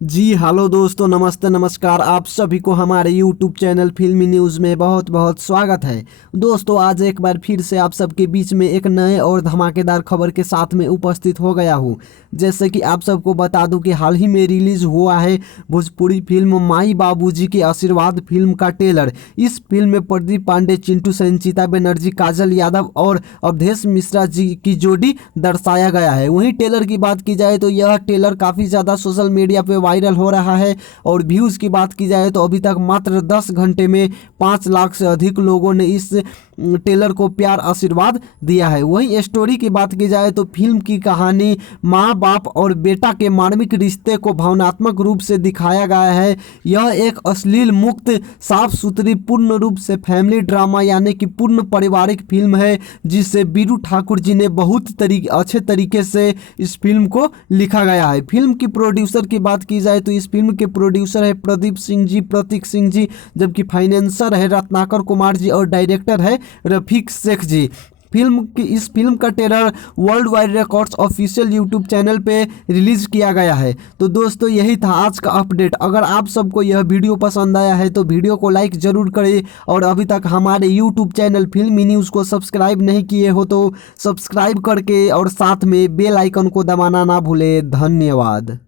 जी hello दोस्तों, नमस्ते नमस्कार। आप सभी को हमारे यूट्यूब चैनल फिल्मी न्यूज़ में बहुत बहुत स्वागत है। दोस्तों, आज एक बार फिर से आप सबके बीच में एक नए और धमाकेदार खबर के साथ में उपस्थित हो गया हूँ। जैसे कि आप सबको बता दूं कि हाल ही में रिलीज हुआ है भोजपुरी फिल्म माई बाबूजी के आशीर्वाद फिल्म का ट्रेलर। इस फिल्म में प्रदीप पांडे, चिंटू सेन, चिता बनर्जी, काजल यादव और अवधेश मिश्रा जी की जोड़ी दर्शाया गया है। वहीं ट्रेलर की बात की जाए तो यह ट्रेलर काफ़ी ज़्यादा सोशल मीडिया पे वायरल हो रहा है और व्यूज़ की बात की जाए तो अभी तक मात्र 10 घंटे में 5 लाख से अधिक लोगों ने इस ट्रेलर को प्यार आशीर्वाद दिया है। वहीं स्टोरी की बात की जाए तो फिल्म की कहानी माँ बाप और बेटा के मार्मिक रिश्ते को भावनात्मक रूप से दिखाया गया है। यह एक अश्लील मुक्त, साफ सुथरी, पूर्ण रूप से फैमिली ड्रामा यानी कि पूर्ण पारिवारिक फिल्म है, जिसे बीरू ठाकुर जी ने बहुत अच्छे तरीके से इस फिल्म को लिखा गया है। फिल्म की प्रोड्यूसर की बात की जाए तो इस फिल्म के प्रोड्यूसर है प्रदीप सिंह जी, प्रतीक सिंह जी, जबकि फाइनेंसर है रत्नाकर कुमार जी और डायरेक्टर है रफीक शेख जी। इस फिल्म का trailer world wide records official YouTube channel पे रिलीज किया गया है। तो दोस्तों, यही था आज का अपडेट। अगर आप सबको यह वीडियो पसंद आया है तो वीडियो को लाइक ज़रूर करें और अभी तक हमारे यूट्यूब चैनल फिल्मी न्यूज़ को सब्सक्राइब नहीं किए हो तो सब्सक्राइब करके और साथ में बेल आइकन को दबाना ना भूलें। धन्यवाद।